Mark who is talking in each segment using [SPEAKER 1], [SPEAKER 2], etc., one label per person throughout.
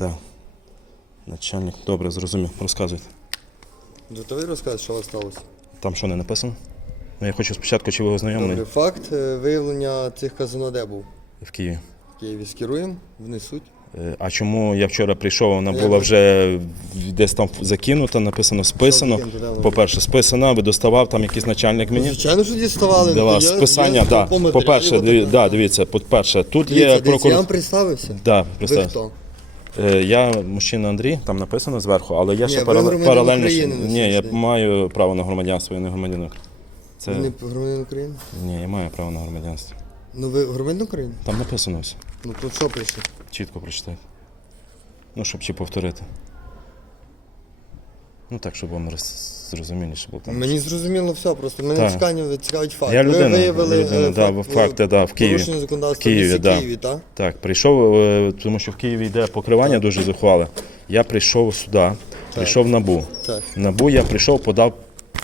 [SPEAKER 1] Так. Начальник, добре, зрозумів. Розказуйте.
[SPEAKER 2] Готовий розказати, що у вас сталося?
[SPEAKER 1] Там що не написано? Ну, я хочу спочатку, чи ви ознайомлені
[SPEAKER 2] Добре, факт е, виявлення цих казино де був?
[SPEAKER 1] в Києві.
[SPEAKER 2] В Києві скеруємо, внесуть.
[SPEAKER 1] Е, А чому я вчора прийшов, вона була вже десь там закинута, написано списано.
[SPEAKER 2] вона?
[SPEAKER 1] По-перше, списана, ви доставав там якийсь начальник мені.
[SPEAKER 2] Звичайно, що діставали. Ну, я-
[SPEAKER 1] списання,
[SPEAKER 2] я
[SPEAKER 1] да.
[SPEAKER 2] по матеріалу
[SPEAKER 1] По-перше, диві-
[SPEAKER 2] на-
[SPEAKER 1] да, дивіться, по-перше, тут
[SPEAKER 2] Дивіться,
[SPEAKER 1] є
[SPEAKER 2] дивіться, Я
[SPEAKER 1] прокурор.
[SPEAKER 2] вам представився.
[SPEAKER 1] Да,
[SPEAKER 2] Ви хто?
[SPEAKER 1] Е, Я мужчина Андрій, там написано зверху, але я
[SPEAKER 2] Ні,
[SPEAKER 1] ще
[SPEAKER 2] ви
[SPEAKER 1] парале-
[SPEAKER 2] громадянин
[SPEAKER 1] паралельно. ще-
[SPEAKER 2] України
[SPEAKER 1] Ні, я
[SPEAKER 2] день.
[SPEAKER 1] маю право на громадянство, я не громадянин. Це...
[SPEAKER 2] Ви не громадянин України?
[SPEAKER 1] Ні, я маю право на громадянство.
[SPEAKER 2] Ну ви громадянин України?
[SPEAKER 1] Там написано все.
[SPEAKER 2] Ну тут що пише?
[SPEAKER 1] Чітко прочитайте. Ну, щоб чи повторити. Ну так, щоб вам роз- зрозуміліше було там.
[SPEAKER 2] Мені зрозуміло все, просто мене
[SPEAKER 1] Так.
[SPEAKER 2] цікавить, цікавить факт.
[SPEAKER 1] Я
[SPEAKER 2] ви виявили
[SPEAKER 1] людина,
[SPEAKER 2] е,
[SPEAKER 1] да,
[SPEAKER 2] факт,
[SPEAKER 1] факти, да, в Києві.
[SPEAKER 2] порушення законодавства
[SPEAKER 1] В Києві,
[SPEAKER 2] місті
[SPEAKER 1] да.
[SPEAKER 2] Києві, так?
[SPEAKER 1] Так, прийшов, е, тому що в Києві йде покривання дуже зухвале. Я прийшов сюди, прийшов в НАБУ.
[SPEAKER 2] Так.
[SPEAKER 1] В НАБУ я прийшов, подав,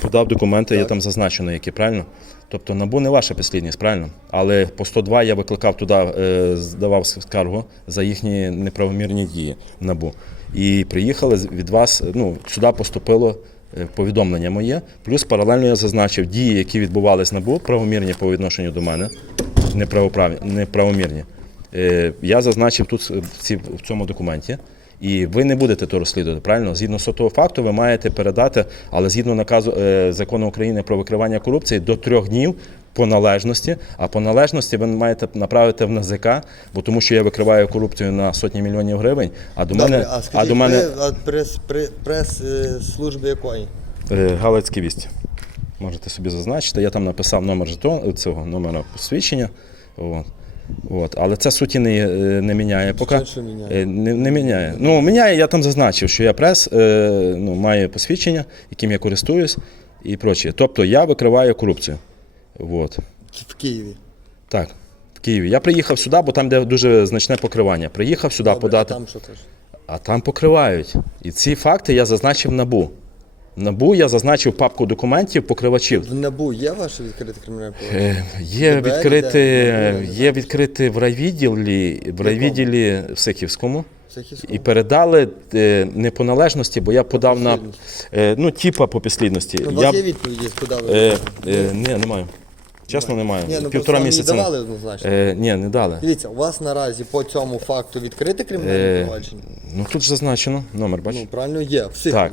[SPEAKER 1] подав документи,
[SPEAKER 2] Так.
[SPEAKER 1] там зазначено, які, правильно? Тобто НАБУ не ваша підслідність, правильно? Але по 102 я викликав туди, е, здавав скаргу за їхні неправомірні дії НАБУ. І приїхали від вас, ну, сюди поступило е, повідомлення моє. Плюс паралельно я зазначив дії, які відбувалися в НАБУ, правомірні по відношенню до мене, неправомірні. Е, Я зазначив тут в цьому документі. І ви не будете то розслідувати, правильно? Згідно з того факту, ви маєте передати, але згідно наказу е, закону України про викривання корупції до трьох днів по належності. А по належності ви маєте направити в НАЗК, бо тому що я викриваю корупцію на сотні мільйонів гривень. А до
[SPEAKER 2] Добре,
[SPEAKER 1] мене,
[SPEAKER 2] а
[SPEAKER 1] а до мене
[SPEAKER 2] ви а прес, прес, прес служби якої?
[SPEAKER 1] е, Галицькі вісті. Можете собі зазначити. Я там написав номер жетон, цього номера посвідчення. От. От. Але це суті не, е, не міняє. Поки.
[SPEAKER 2] Міняє?
[SPEAKER 1] Е, Не, не міняє. Ну, міняє, я там зазначив, що я прес е, ну, маю посвідчення, яким я користуюсь і прочее. Тобто я викриваю корупцію. От.
[SPEAKER 2] В Києві.
[SPEAKER 1] Так, в Києві. Я приїхав сюди, бо там де дуже значне покривання. Приїхав сюди
[SPEAKER 2] Добре,
[SPEAKER 1] подати,
[SPEAKER 2] а там що теж?
[SPEAKER 1] а там покривають. І ці факти я зазначив НАБУ. НАБУ я зазначив папку документів покривачів.
[SPEAKER 2] В НАБУ є ваше відкрите кримінальне провадження?
[SPEAKER 1] Е, Є
[SPEAKER 2] ДБР,
[SPEAKER 1] відкрити,
[SPEAKER 2] де?
[SPEAKER 1] є відкрити в райвідділі, в райвідділі в Сихівському. І передали е, не по належності, бо я подав на е, ну, типа по підслідності.
[SPEAKER 2] Ну, у
[SPEAKER 1] я,
[SPEAKER 2] є відповіді, ви?
[SPEAKER 1] е, е, ні, немає. Чесно, немає.
[SPEAKER 2] Ні, ну,
[SPEAKER 1] Півтора
[SPEAKER 2] просто вам не давали однозначно.
[SPEAKER 1] Е, ні, не дали.
[SPEAKER 2] Дивіться, у вас наразі по цьому факту відкрите кримінальне
[SPEAKER 1] Е,
[SPEAKER 2] провадження?
[SPEAKER 1] ну тут ж зазначено, номер, бачиш?
[SPEAKER 2] Ну, правильно, є. В Сихові.
[SPEAKER 1] так.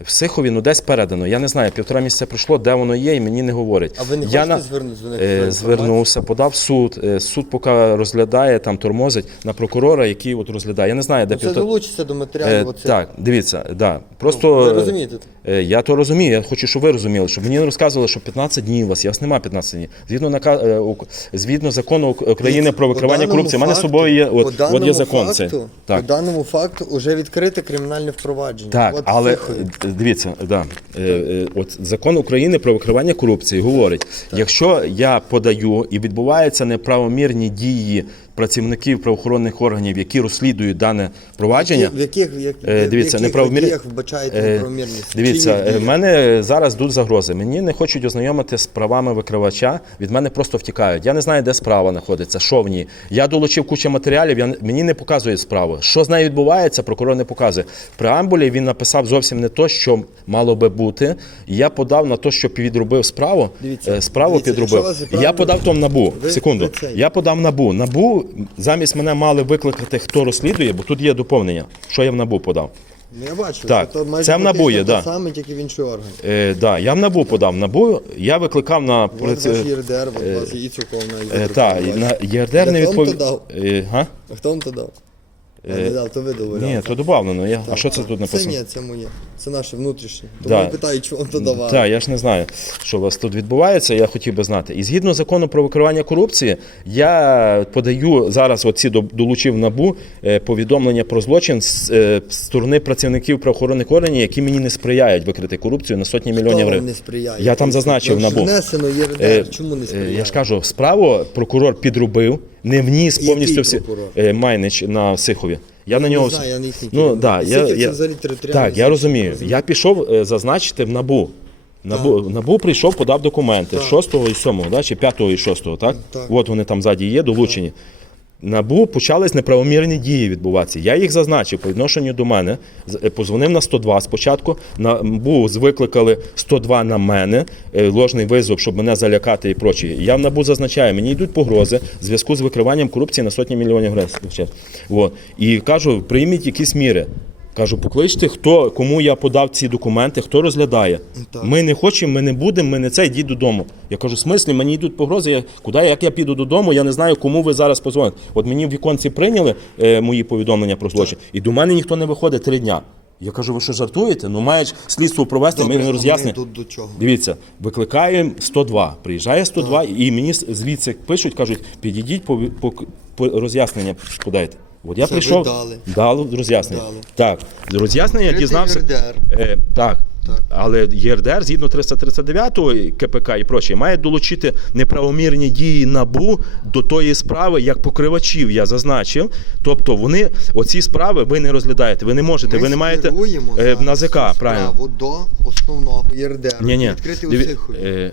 [SPEAKER 1] В Сихові, ну десь передано. Я не знаю, півтора місяця пройшло, де воно є, і мені не говорять.
[SPEAKER 2] А ви не
[SPEAKER 1] я на-
[SPEAKER 2] звернутися?
[SPEAKER 1] Е. Звернувся, подав в суд. Е, Суд поки розглядає, там тормозить на прокурора, який от розглядає. Я не знаю, де
[SPEAKER 2] Ну, Це
[SPEAKER 1] півтора.
[SPEAKER 2] долучиться до
[SPEAKER 1] Е,
[SPEAKER 2] оце.
[SPEAKER 1] так, дивіться, да. Просто
[SPEAKER 2] Ви розумієте?
[SPEAKER 1] Е, Я то розумію, я хочу, щоб ви розуміли, щоб мені не розказували, що 15 днів у вас, я вас немає 15 днів. Згідно нака... е, згідно закону Ук- України про викривання корупції, у мене з собою є, от, от є закон
[SPEAKER 2] факту,
[SPEAKER 1] цей.
[SPEAKER 2] По даному факту вже відкрите кримінальне впровадження.
[SPEAKER 1] так
[SPEAKER 2] От
[SPEAKER 1] але
[SPEAKER 2] Сихові.
[SPEAKER 1] е, дивіться, да, от закон України про викривання корупції говорить, якщо я подаю і відбуваються неправомірні дії працівників правоохоронних органів, які розслідують дане провадження.
[SPEAKER 2] В яких, як-
[SPEAKER 1] Е, дивіться,
[SPEAKER 2] яких
[SPEAKER 1] неправомір-
[SPEAKER 2] діях вбачаєте
[SPEAKER 1] Е,
[SPEAKER 2] неправомірність?
[SPEAKER 1] Дивіться, е, в мене зараз йдуть загрози. Мені не хочуть ознайомити з правами викривача. Від мене просто втікають. Я не знаю, де справа знаходиться, що в ній. Я долучив кучу матеріалів. Я мені не показує справу. Що з нею відбувається, прокурор не показує. В преамбулі він написав зовсім не то, що мало би бути. Я подав на те, що підробив справу.
[SPEAKER 2] Дивіться,
[SPEAKER 1] е, справу
[SPEAKER 2] дивіться,
[SPEAKER 1] підробив. я подав том набу. Секунду. Я подав набу. Набу замість мене мали викликати, хто розслідує, бо тут є доповнення. Що я в набу подав.
[SPEAKER 2] Ну, я бачу,
[SPEAKER 1] Так,
[SPEAKER 2] що то майже
[SPEAKER 1] це в НАБУ є, да.
[SPEAKER 2] саме, тільки в інший орган.
[SPEAKER 1] Е, да, я в набу подав. Набу я викликав на
[SPEAKER 2] От
[SPEAKER 1] праці-
[SPEAKER 2] ваш ЄРДР, от у вас і Іцюков на
[SPEAKER 1] Е, та, і на ЄРДР не
[SPEAKER 2] Хто вам то
[SPEAKER 1] відповів.
[SPEAKER 2] дав.
[SPEAKER 1] Е.
[SPEAKER 2] А хто вам то дав? Не дав, то ви.
[SPEAKER 1] Ні, то додавлено. Я... А що це тут
[SPEAKER 2] Це
[SPEAKER 1] написано?
[SPEAKER 2] ні, це моє. Це наше внутрішнє. Тому
[SPEAKER 1] Да.
[SPEAKER 2] я питаю, чого вам то давали.
[SPEAKER 1] Так, я ж не знаю, що у вас тут відбувається, я хотів би знати. І згідно закону про викривання корупції, я подаю зараз, оці до- долучив набу е, повідомлення про злочин з е, з сторони працівників правоохоронних органів, які мені не сприяють викрити корупцію на сотні
[SPEAKER 2] Хто
[SPEAKER 1] мільйонів
[SPEAKER 2] вам
[SPEAKER 1] гривень.
[SPEAKER 2] не сприяє?
[SPEAKER 1] Я там зазначив
[SPEAKER 2] Ну,
[SPEAKER 1] набу.
[SPEAKER 2] Внесено ЄРДР,
[SPEAKER 1] Е,
[SPEAKER 2] чому не
[SPEAKER 1] е,
[SPEAKER 2] сприяє?
[SPEAKER 1] Я ж кажу, справу прокурор підробив, не вніс
[SPEAKER 2] Який
[SPEAKER 1] повністю всі
[SPEAKER 2] прокурор?
[SPEAKER 1] е, Майнич на Сихові. Я на нього
[SPEAKER 2] знаю, я не їхній
[SPEAKER 1] ну,
[SPEAKER 2] керівник.
[SPEAKER 1] да, я,
[SPEAKER 2] Сихів це
[SPEAKER 1] я,
[SPEAKER 2] взагалі територіальний
[SPEAKER 1] так, я розумію. Я пішов е, зазначити в набу. Набу, набу прийшов, подав документи
[SPEAKER 2] Так.
[SPEAKER 1] 6 і 7, да, чи 5 і 6, так?
[SPEAKER 2] Так.
[SPEAKER 1] От вони там ззаді є, долучені. Набу почались неправомірні дії відбуватися. Я їх зазначив по відношенню до мене. Е, Позвонив на 102 спочатку. Набу викликали 102 на мене, е, ложний визов, щоб мене залякати і прочі. Я в набу зазначаю, мені йдуть погрози в зв'язку з викриванням корупції на сотні мільйонів гривень. І кажу, прийміть якісь міри. Кажу, покличте, хто кому я подав ці документи, хто розглядає.
[SPEAKER 2] Так.
[SPEAKER 1] Ми не хочемо, ми не будемо, ми не це йдіть додому. Я кажу, в смислі, мені йдуть погрози. Я, куди як я піду додому? Я не знаю, кому ви зараз позвоните. От мені в віконці прийняли е, мої повідомлення про злочин, і до мене ніхто не виходить три дня. Я кажу, ви що жартуєте? Ну маєш слідство провести,
[SPEAKER 2] Добре,
[SPEAKER 1] ми не роз'яснення.
[SPEAKER 2] тут до чого?
[SPEAKER 1] Дивіться, викликаємо 102. Приїжджає 102, і мені звідси пишуть, кажуть, підійдіть по, по, по роз'яснення подайте. От я
[SPEAKER 2] Це ви дали?
[SPEAKER 1] дали роз'яснення.
[SPEAKER 2] Дали.
[SPEAKER 1] Так, роз'яснення
[SPEAKER 2] Відкритий
[SPEAKER 1] дізнався.
[SPEAKER 2] ЄРДР.
[SPEAKER 1] Е, так.
[SPEAKER 2] Так.
[SPEAKER 1] Але ЄРДР, згідно 339 КПК і прочі, має долучити неправомірні дії НАБУ до тої справи, як покривачів я зазначив. Тобто вони оці справи ви не розглядаєте, ви не можете,
[SPEAKER 2] Ми
[SPEAKER 1] ви не маєте
[SPEAKER 2] скеруємо
[SPEAKER 1] е,
[SPEAKER 2] зараз
[SPEAKER 1] на ЗК,
[SPEAKER 2] цю
[SPEAKER 1] правильно.
[SPEAKER 2] справу до основного ЄРДР.
[SPEAKER 1] Ні, ні.
[SPEAKER 2] Відкрити
[SPEAKER 1] Диві-
[SPEAKER 2] Сихові.
[SPEAKER 1] е, е,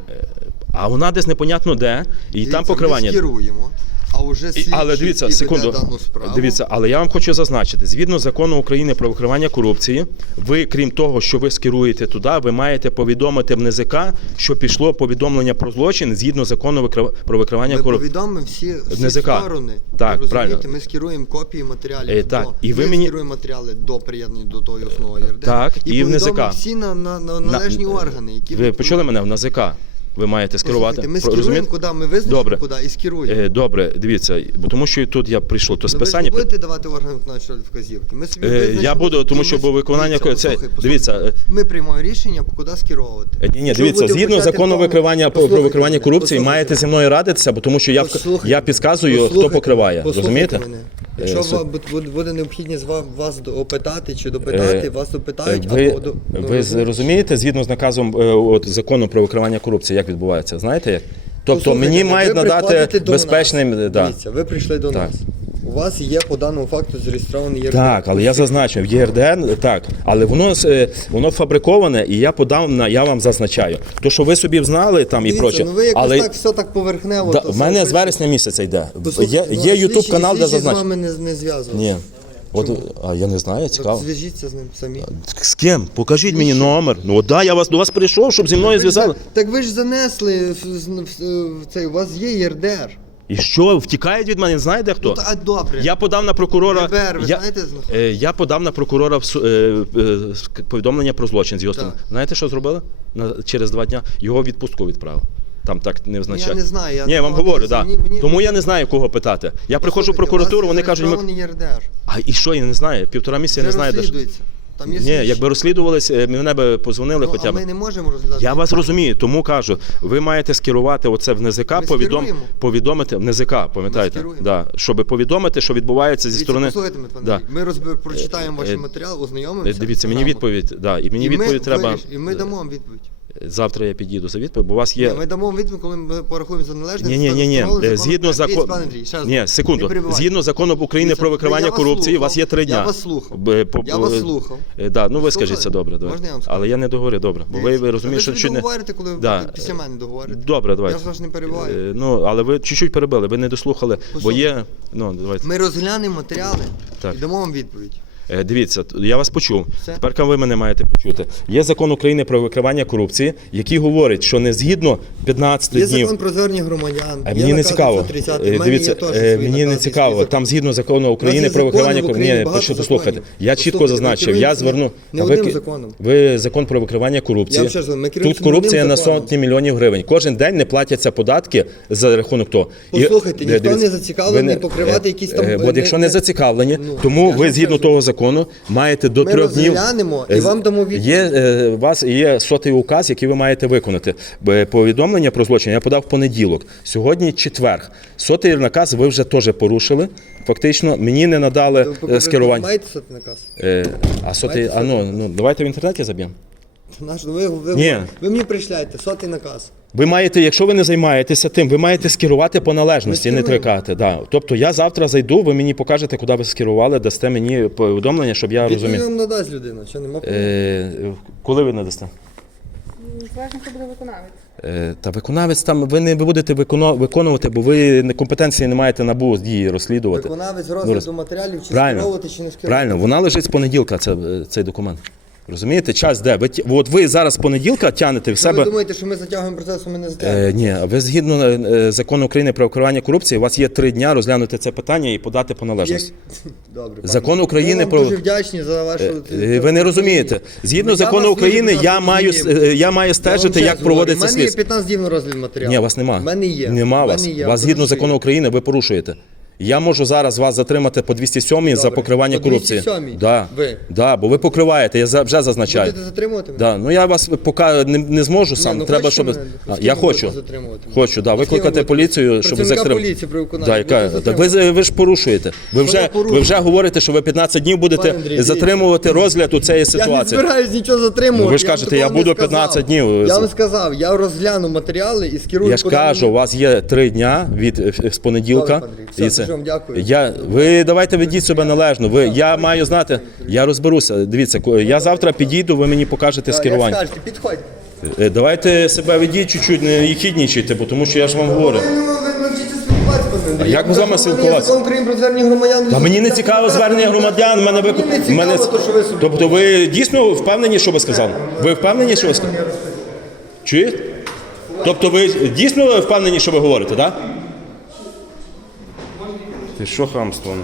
[SPEAKER 1] а вона десь непонятно де, і
[SPEAKER 2] Дивіться,
[SPEAKER 1] там покривання.
[SPEAKER 2] Ми скеруємо, а вже
[SPEAKER 1] І-
[SPEAKER 2] слідчий,
[SPEAKER 1] але дивіться, секунду. Дивіться, але я вам хочу зазначити: згідно закону України про викривання корупції, ви, крім того, що ви скеруєте туди, ви маєте повідомити в НЗК, що пішло повідомлення про злочин згідно закону викрив- про викривання
[SPEAKER 2] ми
[SPEAKER 1] корупції.
[SPEAKER 2] повідомимо всі, всі
[SPEAKER 1] НЗК.
[SPEAKER 2] сторони.
[SPEAKER 1] Так,
[SPEAKER 2] Ви розумієте?
[SPEAKER 1] правильно.
[SPEAKER 2] Ми скеруємо копії матеріалів.
[SPEAKER 1] Е, так,
[SPEAKER 2] до,
[SPEAKER 1] і ви
[SPEAKER 2] ми
[SPEAKER 1] мені-
[SPEAKER 2] скеруємо матеріали до приєднання до того основного ЄРДР.
[SPEAKER 1] Так, і в НЗК.
[SPEAKER 2] всі на, на, на належні
[SPEAKER 1] На-
[SPEAKER 2] органи, які
[SPEAKER 1] Ви почули мене в НАЗК? Ви маєте скерувати.
[SPEAKER 2] Ми скеруємо, куди ми визначимо, куди і скеруємо.
[SPEAKER 1] Е, Добре, дивіться, бо тому що тут я прийшов, то
[SPEAKER 2] Ну, ви
[SPEAKER 1] списання.
[SPEAKER 2] будете давати органам виконавчої вказівки. Ми собі
[SPEAKER 1] Е, я буду, тому що бо виконання це- дивіться, е,
[SPEAKER 2] Ми приймаємо рішення, куди скеровувати.
[SPEAKER 1] Ні, ні, дивіться, згідно закону викривання про викривання корупції, маєте зі мною радитися, бо тому що я, я підказую, хто покриває. Розумієте?
[SPEAKER 2] Якщо вам буде- необхідність вас опитати чи допитати, вас допитають,
[SPEAKER 1] Ви,
[SPEAKER 2] або
[SPEAKER 1] ви розумієте, згідно з наказом от, закону про викривання корупції, як відбувається? Знаєте як? Тобто
[SPEAKER 2] Послухайте,
[SPEAKER 1] мені
[SPEAKER 2] ви
[SPEAKER 1] мають надати
[SPEAKER 2] приходите до
[SPEAKER 1] безпечним.
[SPEAKER 2] нас.
[SPEAKER 1] Да.
[SPEAKER 2] Дивіться, ви прийшли до
[SPEAKER 1] Так.
[SPEAKER 2] нас. У вас є по даному факту зареєстрований ЄРДР.
[SPEAKER 1] Так, але я зазначив, ЄРДН, так, але воно е, воно фабриковане, і я подав на я вам зазначаю. То, що ви собі знали там і
[SPEAKER 2] Дивіться,
[SPEAKER 1] проче.
[SPEAKER 2] ну ви якось
[SPEAKER 1] але
[SPEAKER 2] так все так поверхнево.
[SPEAKER 1] да,
[SPEAKER 2] то
[SPEAKER 1] в
[SPEAKER 2] все
[SPEAKER 1] мене з вересня місяця йде.
[SPEAKER 2] Послухайте,
[SPEAKER 1] Є,
[SPEAKER 2] ну,
[SPEAKER 1] є
[SPEAKER 2] слідчий-
[SPEAKER 1] YouTube канал, де
[SPEAKER 2] слідчий з
[SPEAKER 1] зазначено.
[SPEAKER 2] вами не, не зв'язувався.
[SPEAKER 1] Ні. От, а я не знаю, цікаво.
[SPEAKER 2] зв'яжіться з ним самі.
[SPEAKER 1] З ким? Покажіть мені номер. Ну от да, я вас до вас прийшов, щоб зі мною зв'язали.
[SPEAKER 2] Так ви ж занесли в, в, в, в цей, у вас є ЄРДР.
[SPEAKER 1] І що, втікають від мене, знаєте хто?
[SPEAKER 2] Ну, та- а добре.
[SPEAKER 1] Я подав на прокурора.
[SPEAKER 2] ДБР, ви
[SPEAKER 1] я,
[SPEAKER 2] знаєте, знаходиться?
[SPEAKER 1] е, я подав на прокурора в су- е, е, с- повідомлення про злочин з його сторони.
[SPEAKER 2] Так.
[SPEAKER 1] Знаєте, що зробили? На, через два дня його відпустку відправили. Там так не означає.
[SPEAKER 2] я не знаю, я
[SPEAKER 1] Ні, я вам
[SPEAKER 2] такого
[SPEAKER 1] говорю,
[SPEAKER 2] не
[SPEAKER 1] так.
[SPEAKER 2] знаю. Мені- мені-
[SPEAKER 1] Тому я не знаю, кого питати. Я приходжу в прокуратуру, вони кажуть, ми...
[SPEAKER 2] ЄРДР.
[SPEAKER 1] А і що, я не знаю. Півтора місяця я не знаю. де
[SPEAKER 2] розслідується. Там є
[SPEAKER 1] Ні,
[SPEAKER 2] слідчі.
[SPEAKER 1] якби розслідувались, е, мене би позвонили
[SPEAKER 2] ну,
[SPEAKER 1] хоча
[SPEAKER 2] а
[SPEAKER 1] б.
[SPEAKER 2] ми не можемо розглядати.
[SPEAKER 1] Я вас розумію, тому кажу, ви маєте скерувати оце в НЗК,
[SPEAKER 2] Ми
[SPEAKER 1] повідом,
[SPEAKER 2] скеруємо.
[SPEAKER 1] повідомити в НЗК, пам'ятаєте?
[SPEAKER 2] скеруємо.
[SPEAKER 1] Да, щоб повідомити, що відбувається зі
[SPEAKER 2] Дивіться,
[SPEAKER 1] сторони.
[SPEAKER 2] Послухайте мене, пане
[SPEAKER 1] Да.
[SPEAKER 2] Андрій. Ми розбер... прочитаємо
[SPEAKER 1] Е,
[SPEAKER 2] ваші
[SPEAKER 1] е,
[SPEAKER 2] матеріали,
[SPEAKER 1] Е,
[SPEAKER 2] ознайомимося.
[SPEAKER 1] Дивіться, мені відповідь, да, і мені
[SPEAKER 2] І ми
[SPEAKER 1] треба.
[SPEAKER 2] виріш- І ми дамо вам відповідь.
[SPEAKER 1] Завтра я під'їду за відповідь, бо у вас є.
[SPEAKER 2] Ні, ми дамо відповідь, коли ми порахуємо за належне.
[SPEAKER 1] Ні, ні, ні, ні.
[SPEAKER 2] встановлений
[SPEAKER 1] Згідно
[SPEAKER 2] законом. Андрій, ще раз.
[SPEAKER 1] Ні,
[SPEAKER 2] Не
[SPEAKER 1] секунду.
[SPEAKER 2] перебивайте.
[SPEAKER 1] Згідно закону України про викривання
[SPEAKER 2] я вас
[SPEAKER 1] корупції, у вас є три дня.
[SPEAKER 2] Я вас слухав.
[SPEAKER 1] Б- по-
[SPEAKER 2] Я вас
[SPEAKER 1] е,
[SPEAKER 2] слухав.
[SPEAKER 1] е, Да, ну ви
[SPEAKER 2] Слухали?
[SPEAKER 1] скажіть це добре, давай.
[SPEAKER 2] Можна я вам скажу?
[SPEAKER 1] Але я не договорю, добре. Бо ви, ви розумієте, що
[SPEAKER 2] ви
[SPEAKER 1] чуть не.
[SPEAKER 2] договорите, коли
[SPEAKER 1] Да.
[SPEAKER 2] ви після мене договорите.
[SPEAKER 1] Добре, давайте.
[SPEAKER 2] Я ж не перебиваю.
[SPEAKER 1] Е, Ну, але ви чуть-чуть перебили, ви не дослухали, бо є. Ну, давайте.
[SPEAKER 2] Ми розглянемо матеріали
[SPEAKER 1] Так.
[SPEAKER 2] і дамо вам відповідь.
[SPEAKER 1] Е, Дивіться, я вас почув.
[SPEAKER 2] Все.
[SPEAKER 1] Тепер ви мене маєте почути. Є закон України про викривання корупції, який говорить, що не згідно 15
[SPEAKER 2] Є
[SPEAKER 1] днів.
[SPEAKER 2] закон про звернення громадян.
[SPEAKER 1] А
[SPEAKER 2] є
[SPEAKER 1] мені не цікаво.
[SPEAKER 2] 930.
[SPEAKER 1] Е, Дивіться,
[SPEAKER 2] є
[SPEAKER 1] е, мені не цікаво. Там згідно закону України про викривання корупції. Ні,
[SPEAKER 2] законів.
[SPEAKER 1] слухайте. Я чітко зазначив. Я зверну
[SPEAKER 2] не одним законом.
[SPEAKER 1] Ви закон про викривання корупції. Тут корупція на сотні мільйонів гривень. Кожен день не платяться податки за рахунок того.
[SPEAKER 2] Послухайте, ніхто не зацікавлений покривати
[SPEAKER 1] е,
[SPEAKER 2] якісь там,
[SPEAKER 1] е,
[SPEAKER 2] е,
[SPEAKER 1] От якщо
[SPEAKER 2] не-
[SPEAKER 1] не зацікавлені,
[SPEAKER 2] Ну,
[SPEAKER 1] тому ви згідно того закону маєте до
[SPEAKER 2] Ми
[SPEAKER 1] трьох днів.
[SPEAKER 2] розглянемо і
[SPEAKER 1] Е,
[SPEAKER 2] вам дамо відповідь.
[SPEAKER 1] Є е, у вас є сотий указ, який ви маєте виконати. Бо Повідомлення про злочин я подав в понеділок. Сьогодні четверг. Сотий наказ ви вже теж порушили. Фактично, мені не надали е,
[SPEAKER 2] ви
[SPEAKER 1] скерування.
[SPEAKER 2] Маєте сотий наказ?
[SPEAKER 1] Е, а сотий, а ну, ну давайте в інтернеті заб'ємо.
[SPEAKER 2] Наш, ну, ви, ви,
[SPEAKER 1] Ні.
[SPEAKER 2] ви мені прийшляєте, сотий наказ.
[SPEAKER 1] Ви маєте, якщо ви не займаєтеся тим, ви маєте скерувати по належності, не
[SPEAKER 2] скеруємо.
[SPEAKER 1] трикати. Да. Тобто я завтра зайду, ви мені покажете, куди ви скерували, дасте мені повідомлення, щоб я
[SPEAKER 2] Відповідь
[SPEAKER 1] розумів.
[SPEAKER 2] вам надасть людина, що нема.
[SPEAKER 1] Е, коли ви надасте?
[SPEAKER 3] Залежно, хто буде виконавець.
[SPEAKER 1] Е, Та виконавець там ви не будете виконо- виконувати, бо ви не- компетенції не маєте набу дії розслідувати.
[SPEAKER 2] Виконавець
[SPEAKER 1] Ну,
[SPEAKER 2] розгляду
[SPEAKER 1] роз-
[SPEAKER 2] матеріалів, чи
[SPEAKER 1] Правильно.
[SPEAKER 2] скеровувати, чи не скеровувати.
[SPEAKER 1] Правильно, вона лежить з понеділка, це, е, цей документ. Розумієте, час де? Ви, от ви зараз понеділка тягнете в себе.
[SPEAKER 2] Ви думаєте, що ми затягуємо процес, а ми не затягуємо?
[SPEAKER 1] Е, ні, ви згідно е, закону України про викривання корупції, у вас є три дня розглянути це питання і подати по належності.
[SPEAKER 2] Як- Добре, пане.
[SPEAKER 1] Закон України
[SPEAKER 2] Ми вам
[SPEAKER 1] про-
[SPEAKER 2] дуже вдячні за вашу...
[SPEAKER 1] Е, Ви не розумієте. Згідно
[SPEAKER 2] Я
[SPEAKER 1] закону України, я маю е, я маю стежити,
[SPEAKER 2] ще
[SPEAKER 1] як проводиться
[SPEAKER 2] говорю, У мене є 15 днів на розгляд матеріалу.
[SPEAKER 1] Ні, вас нема.
[SPEAKER 2] У мене є.
[SPEAKER 1] Нема
[SPEAKER 2] У
[SPEAKER 1] вас.
[SPEAKER 2] є.
[SPEAKER 1] Вас згідно закону України ви порушуєте. Я можу зараз вас затримати по 207 за покривання
[SPEAKER 2] По
[SPEAKER 1] корупції.
[SPEAKER 2] 207-й?
[SPEAKER 1] Да.
[SPEAKER 2] Ви?
[SPEAKER 1] Да, бо ви покриваєте, я за- вже зазначаю.
[SPEAKER 2] Будете затримувати мене?
[SPEAKER 1] Да. Ну я вас поки не, не зможу сам.
[SPEAKER 2] ну,
[SPEAKER 1] Треба,
[SPEAKER 2] хочете
[SPEAKER 1] щоб
[SPEAKER 2] мене?
[SPEAKER 1] А,
[SPEAKER 2] З
[SPEAKER 1] я
[SPEAKER 2] ви
[SPEAKER 1] хочу.
[SPEAKER 2] будете затримувати?
[SPEAKER 1] Хочу, да,
[SPEAKER 2] З
[SPEAKER 1] викликати поліцію, щоб
[SPEAKER 2] Працівника
[SPEAKER 1] затримати.
[SPEAKER 2] поліції при виконанні
[SPEAKER 1] Да, яка?
[SPEAKER 2] будете
[SPEAKER 1] Та ви,
[SPEAKER 2] затримувати?
[SPEAKER 1] ви ж порушуєте. Ви
[SPEAKER 2] я
[SPEAKER 1] вже,
[SPEAKER 2] порушую?
[SPEAKER 1] ви вже говорите, що ви 15 днів будете
[SPEAKER 2] Пане Андрій,
[SPEAKER 1] затримувати розгляд у цієї
[SPEAKER 2] Я не
[SPEAKER 1] ситуації.
[SPEAKER 2] збираюсь нічого затримувати.
[SPEAKER 1] Ну, ви ж
[SPEAKER 2] вам
[SPEAKER 1] кажете,
[SPEAKER 2] такого
[SPEAKER 1] я
[SPEAKER 2] не
[SPEAKER 1] буду
[SPEAKER 2] сказав.
[SPEAKER 1] 15 днів.
[SPEAKER 2] Я вам сказав, я розгляну матеріали і скерую
[SPEAKER 1] Я ж кажу, у вас є три дня від е, з понеділка.
[SPEAKER 2] Добре, Андрій, все,
[SPEAKER 1] І це-
[SPEAKER 2] дуже вам дякую.
[SPEAKER 1] Я, ви давайте ведіть себе належно. Ви, я маю знати, я розберуся. Дивіться, я завтра підійду, ви мені покажете скерування.
[SPEAKER 2] скажете, підходьте.
[SPEAKER 1] Давайте себе ведіть чуть-чуть, не їхіднічайте, бо тому що я ж вам говорю. А як ви з вами спілкуватися? Та мені не цікаво звернення громадян. Мене ви мене... Тобто ви дійсно впевнені, що ви сказали? Ви впевнені, що ви сказали? Чуєте? Тобто ви дійсно впевнені, що ви говорите, так? Ти що хамство?